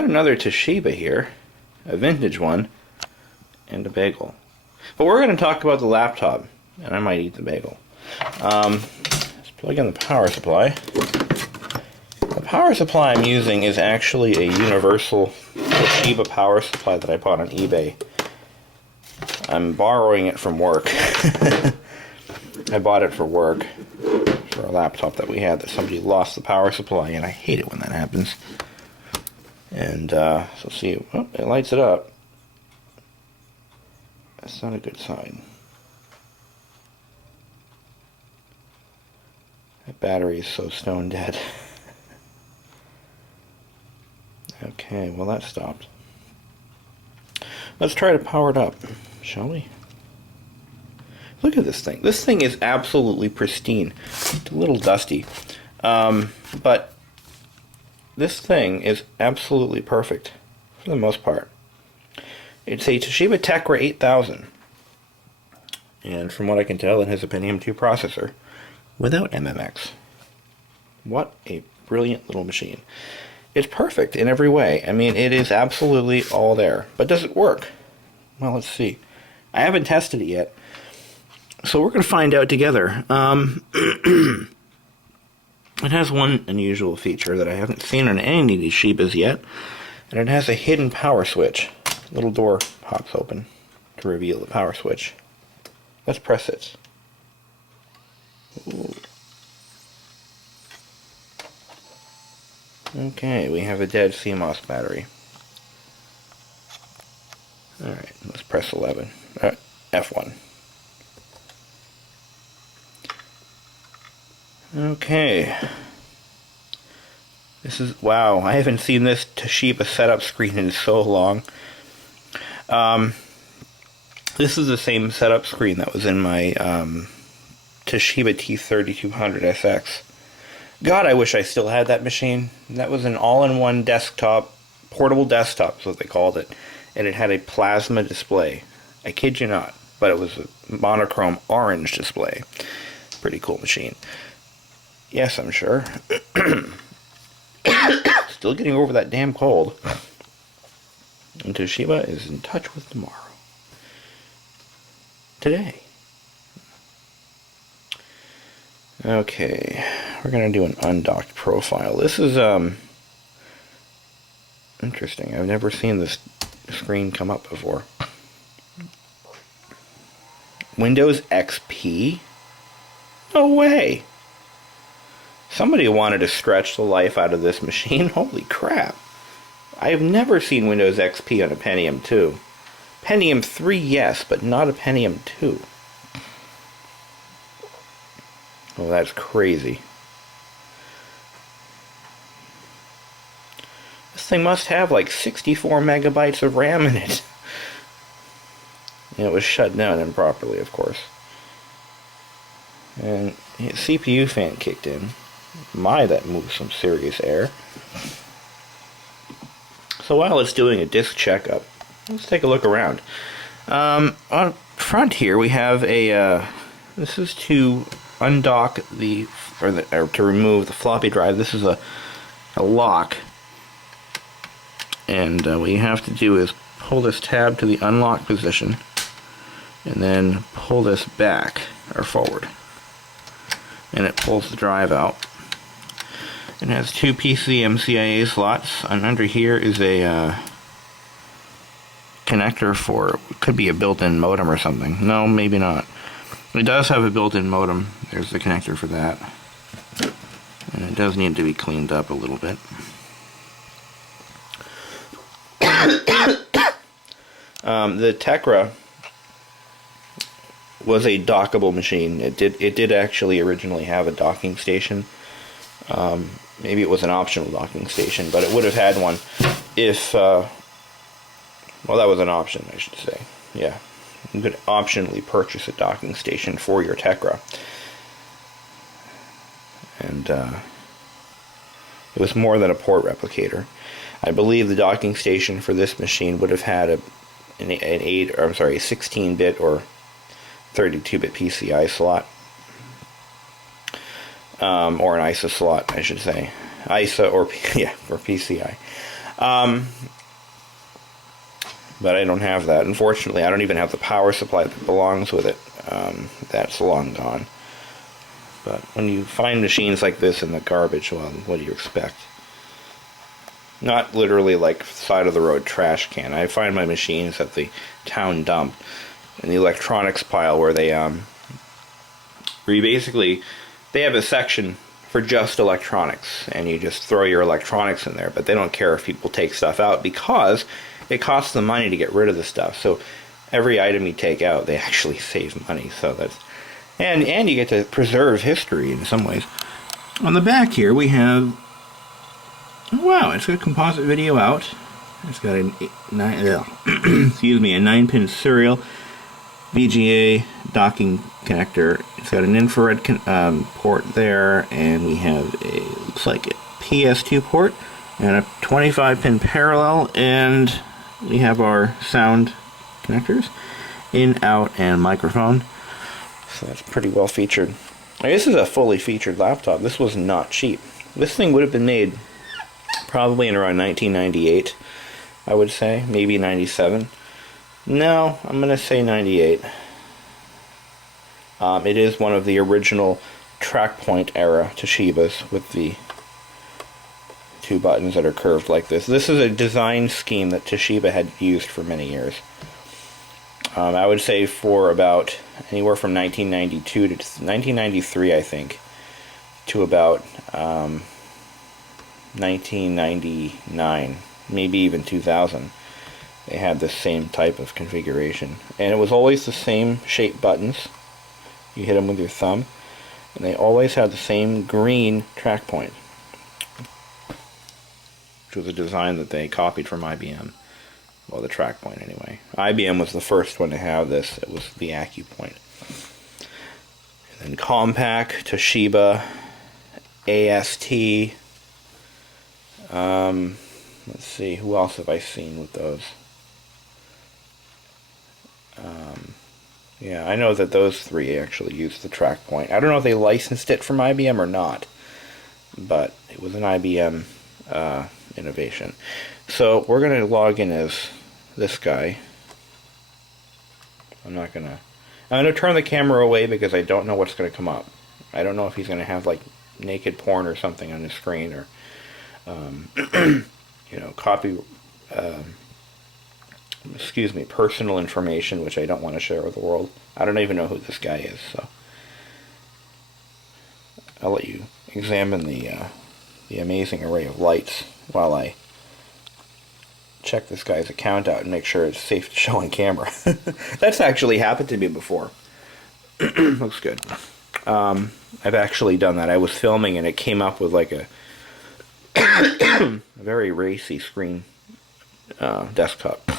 got another Toshiba here, a vintage one, and a bagel. But we're going to talk about the laptop, and I might eat the bagel. Let's plug in the power supply. The power supply I'm using is actually a universal Toshiba power supply that I bought on eBay. I'm borrowing it from work. I bought it for work, for a laptop that we had that somebody lost the power supply, and I hate it when that happens. And so see, oh, it lights it up. That's not a good sign. That battery is so stone dead. Okay, well that stopped. Let's try to power it up, shall we? Look at this thing. This thing is absolutely pristine. It's a little dusty. But this thing is absolutely perfect for the most part. It's a Toshiba Tecra 8000. And from what I can tell, it has a Pentium II processor without MMX. What a brilliant little machine. It's perfect in every way. I mean, it is absolutely all there. But does it work? Well, let's see. I haven't tested it yet. So we're going to find out together. It has one unusual feature that I haven't seen on any of these Toshibas yet. And it has a hidden power switch. A little door pops open to reveal the power switch. Let's press it. Ooh. Okay, we have a dead CMOS battery. Alright, let's press 11. F1. Okay. This is, wow, I haven't seen this Toshiba setup screen in so long. This is the same setup screen that was in my Toshiba T3200SX. God, I wish I still had that machine. That was an all-in-one desktop, portable desktop is what they called it. And it had a plasma display. I kid you not. But it was a monochrome orange display. Pretty cool machine. Yes, I'm sure. Still getting over that damn cold. And Toshiba is in touch with tomorrow. Today. Okay, we're going to do an undocked profile. This is, interesting. I've never seen this screen come up before. Windows XP? No way! Somebody wanted to stretch the life out of this machine. Holy crap. I have never seen Windows XP on a Pentium II. Pentium 3, yes, but not a Pentium 2. Oh, that's crazy. This thing must have like 64 megabytes of RAM in it. And it was shut down improperly, of course. And the CPU fan kicked in. My, that moves some serious air. So while it's doing a disk checkup, let's take a look around. On front here we have a, this is to undock or to remove the floppy drive. This is a lock. And what you have to do is pull this tab to the unlock position and then pull this back or forward. And it pulls the drive out. It has two PCMCIA slots, and under here is a connector for, could be a built-in modem or something. No, maybe not. It does have a built-in modem. There's the connector for that. And it does need to be cleaned up a little bit. The Tecra was a dockable machine. It did actually originally have a docking station. Maybe it was an optional docking station, but it would have had one if, well, that was an option, I should say. Yeah, you could optionally purchase a docking station for your Tecra. And it was more than a port replicator. I believe the docking station for this machine would have had an 16-bit or 32-bit PCI slot. Or an ISA slot, I should say. ISA or, yeah, or PCI. But I don't have that. Unfortunately, I don't even have the power supply that belongs with it. That's long gone. But when you find machines like this in the garbage, well, what do you expect? Not literally like side of the road trash can. I find my machines at the town dump in the electronics pile where they they have a section for just electronics, and you just throw your electronics in there, but they don't care if people take stuff out because it costs them money to get rid of the stuff. So every item you take out, they actually save money. So that's and you get to preserve history in some ways. On the back here we have, wow, it's got a composite video out. It's got a 9-pin serial VGA docking connector. It's got an infrared port there, and we have a, looks like a PS2 port and a 25-pin parallel, and we have our sound connectors, in, out, and microphone. So that's pretty well featured. This is a fully featured laptop. This was not cheap. This thing would have been made probably in around 1998, I would say, maybe 97. No, I'm going to say 98. It is one of the original TrackPoint era Toshibas with the two buttons that are curved like this. This is a design scheme that Toshiba had used for many years. I would say for about anywhere from 1992 to 1993, I think, to about 1999, maybe even 2000. They had the same type of configuration, and it was always the same shape buttons. You hit them with your thumb, and they always had the same green track point, which was a design that they copied from IBM. Well, the track point anyway. IBM was the first one to have this. It was the AccuPoint. And then Compaq, Toshiba, AST. Let's see, who else have I seen with those? Yeah, I know that those three actually used the track point. I don't know if they licensed it from IBM or not, but it was an IBM innovation. So we're going to log in as this guy. I'm going to turn the camera away because I don't know what's going to come up. I don't know if he's going to have like naked porn or something on his screen, or personal information which I don't want to share with the world. I don't even know who this guy is, so I'll let you examine the amazing array of lights while I check this guy's account out and make sure it's safe to show on camera. That's actually happened to me before. Looks good. I've actually done that. I was filming and it came up with like a very racy screen desktop.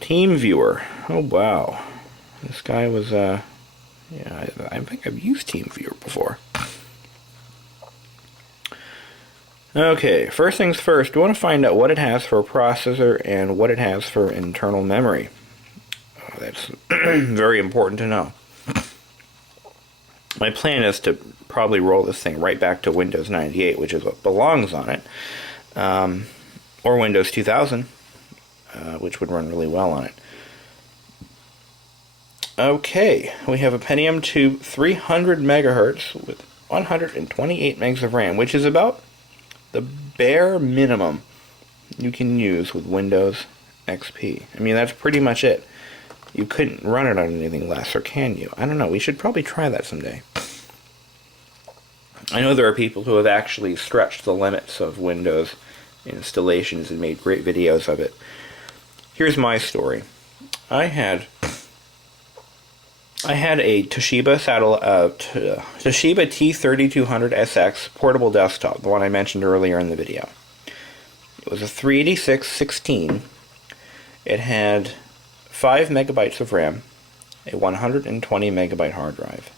Team Viewer. Oh wow, this guy was yeah, I think I've used Team Viewer before. Okay, first things first, we want to find out what it has for a processor and what it has for internal memory. Oh, that's very important to know. My plan is to probably roll this thing right back to Windows 98, which is what belongs on it, or Windows 2000, which would run really well on it. Okay, we have a Pentium II 300 megahertz with 128 megs of RAM, which is about the bare minimum you can use with Windows XP. I mean, that's pretty much it. You couldn't run it on anything less, or can you? I don't know. We should probably try that someday. I know there are people who have actually stretched the limits of Windows installations and made great videos of it. Here's my story. I had a Toshiba Toshiba T3200SX portable desktop, the one I mentioned earlier in the video. It was a 386/16. It had 5 megabytes of RAM, a 120 megabyte hard drive,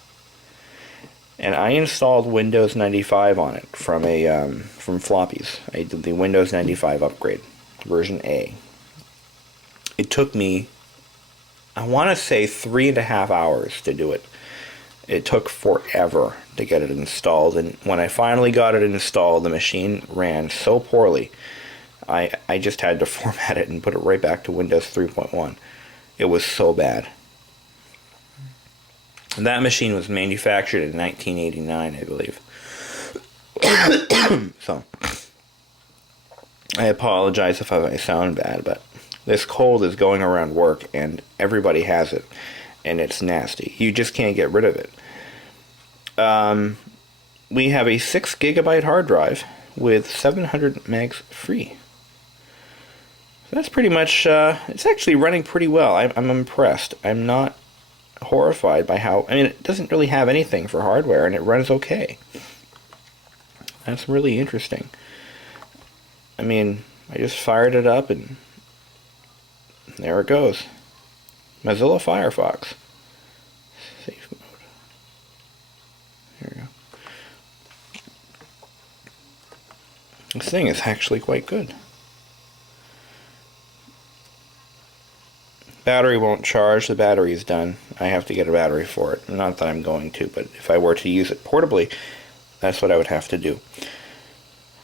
and I installed Windows 95 on it from floppies. I did the Windows 95 upgrade, version A. It took me, I want to say, 3.5 hours to do it. It took forever to get it installed, and when I finally got it installed, the machine ran so poorly, I just had to format it and put it right back to Windows 3.1. It was so bad. And that machine was manufactured in 1989, I believe. So, I apologize if I sound bad, but this cold is going around work, and everybody has it, and it's nasty. You just can't get rid of it. We have a 6 gigabyte hard drive with 700 megs free. So that's pretty much, it's actually running pretty well. I'm impressed. I'm not horrified by how, I mean, it doesn't really have anything for hardware, and it runs okay. That's really interesting. I mean, I just fired it up, and there it goes. Mozilla Firefox. Safe mode. Here we go. This thing is actually quite good. Battery won't charge. The battery is done. I have to get a battery for it. Not that I'm going to, but if I were to use it portably, that's what I would have to do.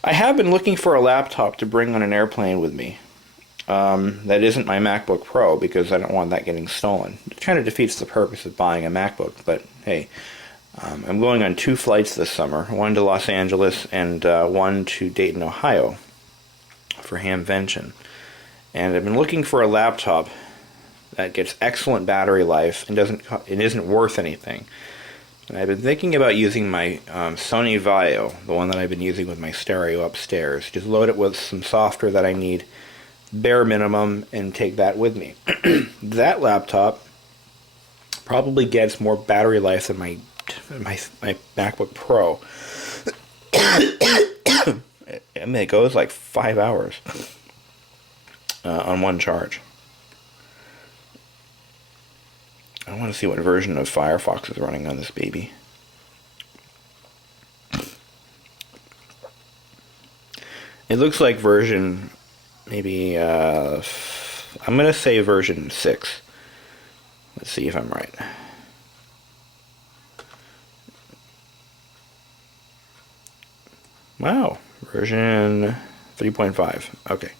I have been looking for a laptop to bring on an airplane with me. That isn't my MacBook Pro, because I don't want that getting stolen. It kind of defeats the purpose of buying a MacBook, but hey, I'm going on 2 flights this summer, one to Los Angeles and one to Dayton, Ohio for Hamvention. And I've been looking for a laptop that gets excellent battery life and isn't worth anything. And I've been thinking about using my Sony Vaio, the one that I've been using with my stereo upstairs. Just load it with some software that I need, bare minimum, and take that with me. That laptop probably gets more battery life than my MacBook Pro. I mean, it goes like 5 hours on one charge. I want to see what version of Firefox is running on this baby. It looks like version, maybe, I'm going to say version 6. Let's see if I'm right. Wow, version 3.5. Okay,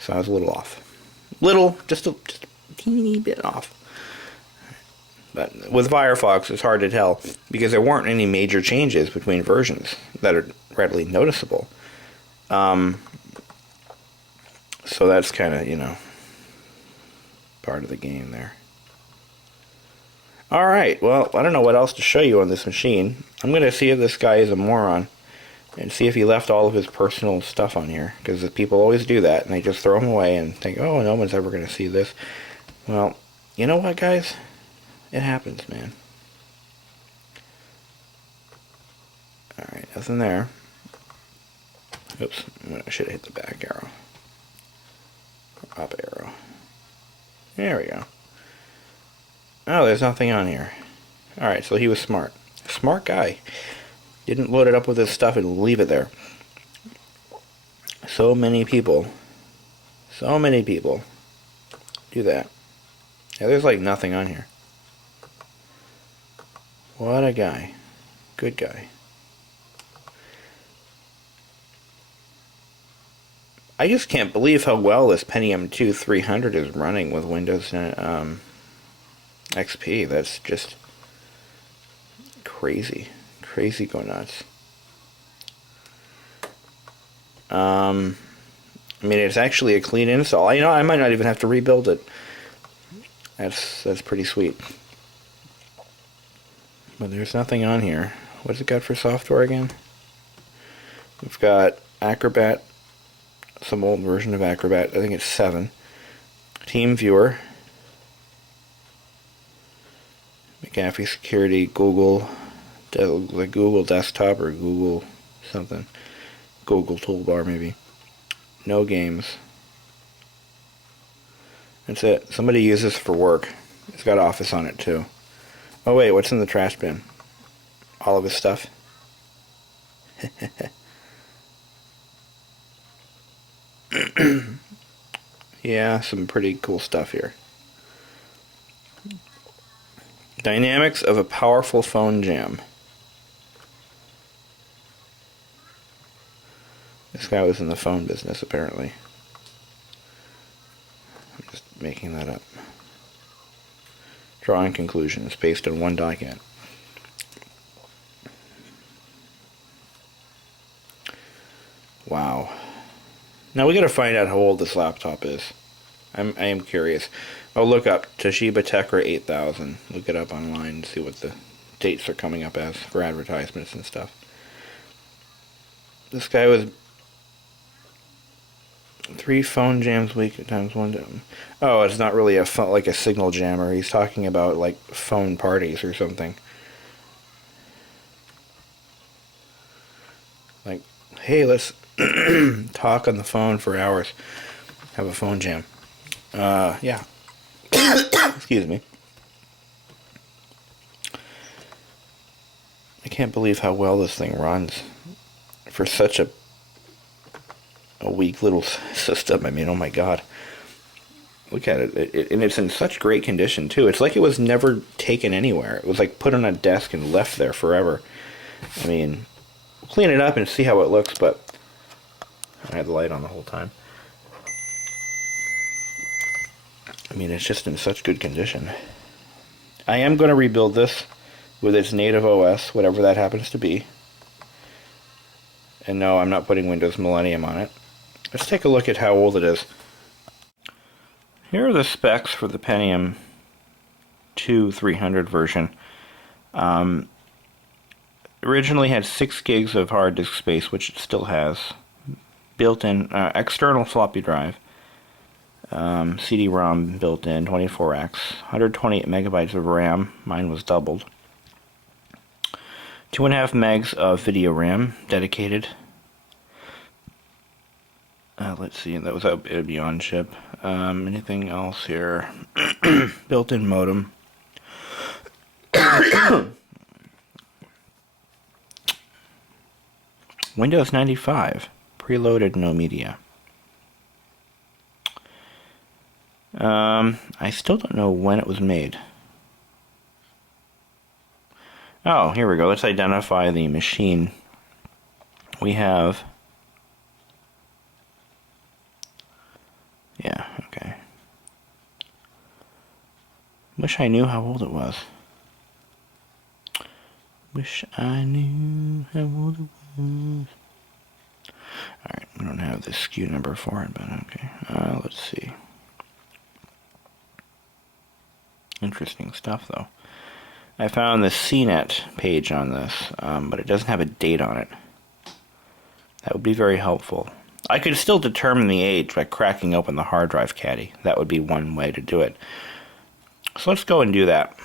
so I was a little off. Just a teeny bit off. But with Firefox, it's hard to tell because there weren't any major changes between versions that are readily noticeable. So that's kind of, you know, part of the game there. Alright, well, I don't know what else to show you on this machine. I'm going to see if this guy is a moron and see if he left all of his personal stuff on here, because people always do that and they just throw them away and think, oh, no one's ever going to see this. Well, you know what, guys? It happens, man. Alright, nothing there. Oops, I should have hit the back arrow. Up arrow. There we go. Oh, there's nothing on here. Alright, so he was smart. Smart guy. Didn't load it up with his stuff and leave it there. So many people do that. Yeah, there's like nothing on here. What a guy. Good guy. I just can't believe how well this Pentium II 300 is running with Windows XP. That's just crazy. Crazy go nuts. I mean, it's actually a clean install. You know, I might not even have to rebuild it. That's pretty sweet. But there's nothing on here. What's it got for software again? We've got Acrobat, some old version of Acrobat. I think it's 7. TeamViewer, McAfee Security, Google, like Google Desktop or Google something. Google Toolbar maybe. No games. That's it. Somebody uses this for work. It's got Office on it too. Oh wait, what's in the trash bin? All of his stuff? Yeah, some pretty cool stuff here. Dynamics of a powerful phone jam. This guy was in the phone business, apparently. I'm just making that up. Drawing conclusions based on one document. Wow. Now we gotta find out how old this laptop is. I am curious. I'll look up Toshiba Tecra 8000. Look it up online and see what the dates are coming up as for advertisements and stuff. This guy was 3 phone jams a week times 1 jam. Oh, it's not really a phone, like a signal jammer. He's talking about like phone parties or something. Like, hey, let's talk on the phone for hours. Have a phone jam. Yeah. Excuse me. I can't believe how well this thing runs for such a weak little system. I mean, oh my god. Look at it. And it's in such great condition, too. It's like it was never taken anywhere. It was like put on a desk and left there forever. I mean, we'll clean it up and see how it looks, but I had the light on the whole time. I mean, it's just in such good condition. I am going to rebuild this with its native OS, whatever that happens to be. And no, I'm not putting Windows Millennium on it. Let's take a look at how old it is. Here are the specs for the Pentium II 300 version. Originally had 6 gigs of hard disk space, which it still has. Built-in external floppy drive. CD-ROM built in, 24x, 128 megabytes of RAM. Mine was doubled. 2.5 megs of video RAM dedicated. Let's see, that was it would be on chip. Anything else here? Built-in modem. Windows 95, preloaded, no media. I still don't know when it was made. Oh, here we go. Let's identify the machine. We have... Yeah, okay. Wish I knew how old it was. Wish I knew how old it was. Alright, we don't have the SKU number for it, but okay. Let's see. Interesting stuff, though. I found the CNET page on this, but it doesn't have a date on it. That would be very helpful. I could still determine the age by cracking open the hard drive caddy. That would be one way to do it. So let's go and do that.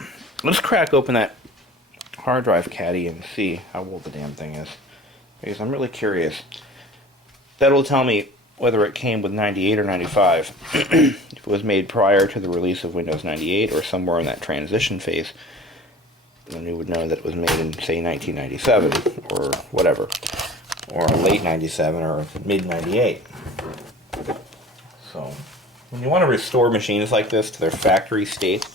Let's crack open that hard drive caddy and see how old the damn thing is. Because I'm really curious. That will tell me whether it came with 98 or 95. If it was made prior to the release of Windows 98 or somewhere in that transition phase, then we would know that it was made in, say, 1997 or whatever. Or late 97 or mid 98. So, when you want to restore machines like this to their factory state,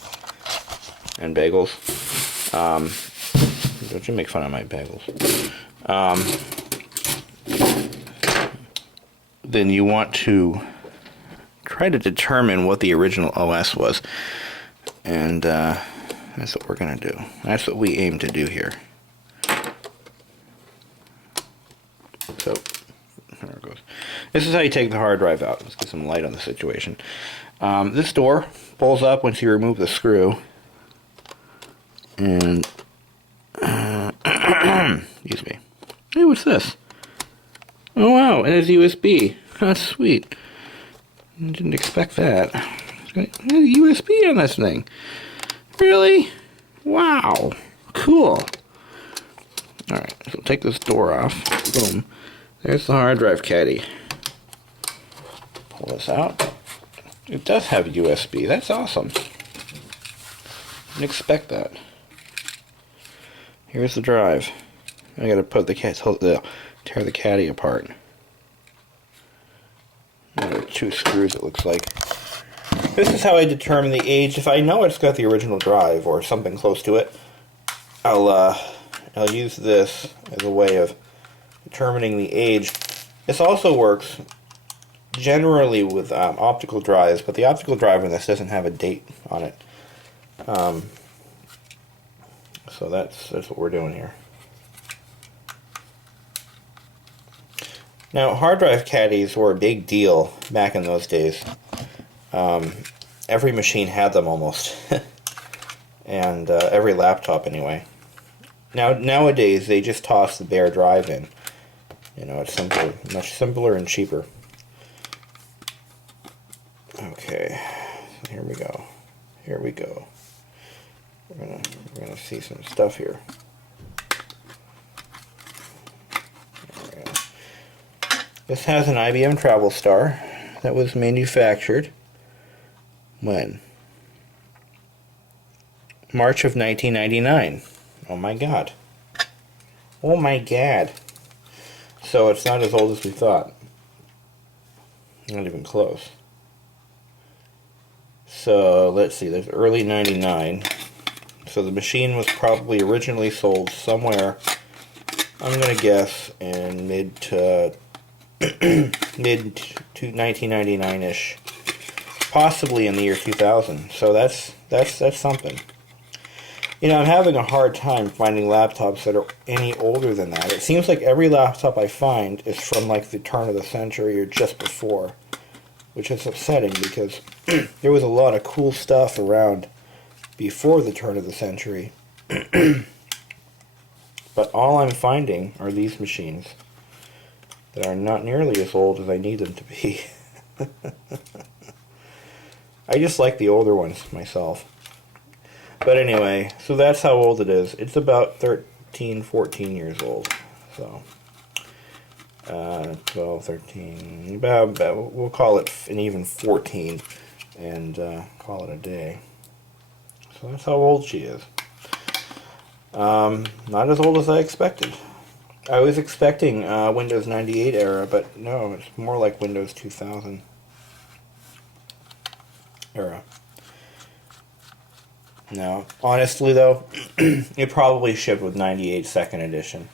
and bagels, don't you make fun of my bagels, then you want to try to determine what the original OS was. And that's what we're going to do. That's what we aim to do here. So, there it goes. This is how you take the hard drive out. Let's get some light on the situation. This door pulls up once you remove the screw. And, excuse me. Hey, what's this? Oh, wow, and it's USB. That's sweet. I didn't expect that. There's a USB on this thing. Really? Wow. Cool. Alright, so take this door off. Boom. There's the hard drive caddy. Pull this out. It does have USB. That's awesome. Didn't expect that. Here's the drive. I gotta put the tear the caddy apart. There are 2 screws, it looks like. this is how I determine the age. If I know it's got the original drive or something close to it, I'll use this as a way of determining the age. This also works generally with optical drives, but the optical drive in this doesn't have a date on it. So that's what we're doing here. Now, hard drive caddies were a big deal back in those days. Every machine had them almost, and every laptop anyway. Nowadays, they just toss the bare drive in. You know, it's simpler, much simpler and cheaper. Okay, here we go. Here we go. We're gonna see some stuff here. This has an IBM Travel Star that was manufactured when? March of 1999. Oh my god. Oh my god. So it's not as old as we thought. Not even close. So let's see, there's early 99. So the machine was probably originally sold somewhere, I'm gonna guess, in mid to 1999-ish, possibly in the year 2000. So that's something. You know, I'm having a hard time finding laptops that are any older than that. It seems like every laptop I find is from like the turn of the century or just before, which is upsetting because there was a lot of cool stuff around before the turn of the century. But all I'm finding are these machines that are not nearly as old as I need them to be. I just like the older ones myself. But anyway, so that's how old it is. It's about 13, 14 years old. So, 12, 13, we'll call it an even 14 and call it a day. So that's how old she is. Not as old as I expected. I was expecting Windows 98 era, but no, it's more like Windows 2000 era. No, honestly though, it probably shipped with 98 second edition,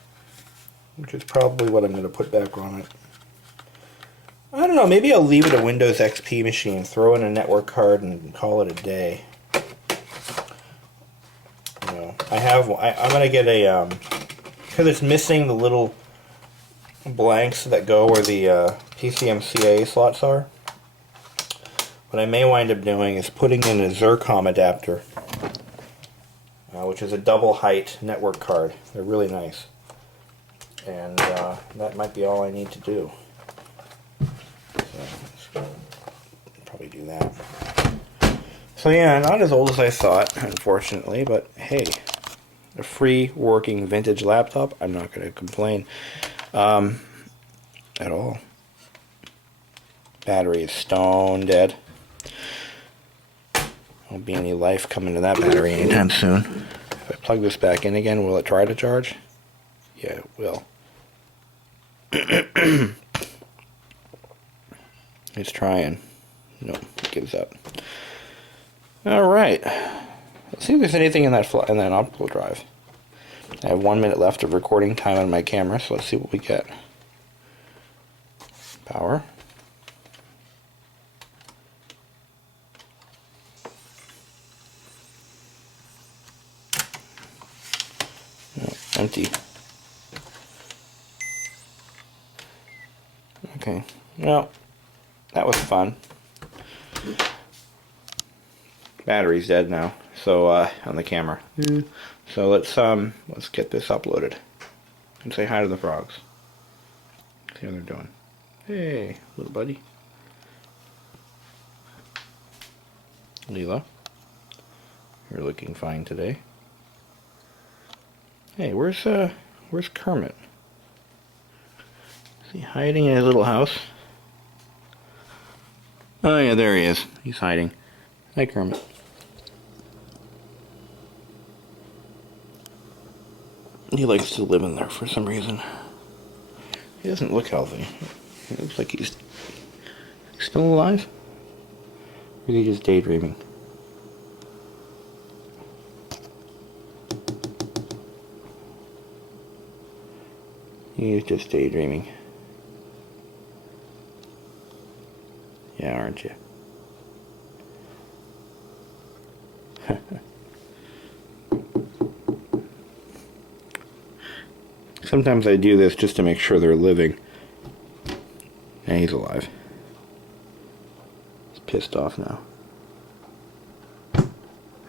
which is probably what I'm going to put back on it. I don't know, maybe I'll leave it a Windows XP machine, throw in a network card, and call it a day. You know, I'm going to get a, because it's missing the little blanks that go where the PCMCA slots are. What I may wind up doing is putting in a Zircom adapter, which is a double height network card. They're really nice. And that might be all I need to do. So, probably do that. So yeah, not as old as I thought, unfortunately, but hey, a free working vintage laptop, I'm not going to complain at all. Battery is stone dead. Won't be any life coming to that battery anytime soon. If I plug this back in again, will it try to charge? Yeah, it will. It's trying. No, it gives up. Alright. Let's see if there's anything in that optical drive. I have 1 minute left of recording time on my camera, so let's see what we get. Power. No, empty. Okay, well, that was fun. Battery's dead now, so on the camera. So let's get this uploaded and say hi to the frogs. See how they're doing. Hey, little buddy. Leela, you're looking fine today. Hey, where's Kermit? Is he hiding in his little house? Oh yeah, there he is. He's hiding. Hi, Kermit. He likes to live in there for some reason. He doesn't look healthy. He looks like he's still alive. Or is he just daydreaming? He's just daydreaming. Yeah, aren't you? Sometimes I do this just to make sure they're living. And he's alive. He's pissed off now.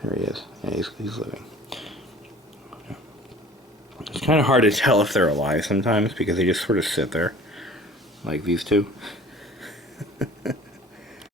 There he is. Yeah, he's living. It's kind of hard to tell if they're alive sometimes because they just sort of sit there, like these two.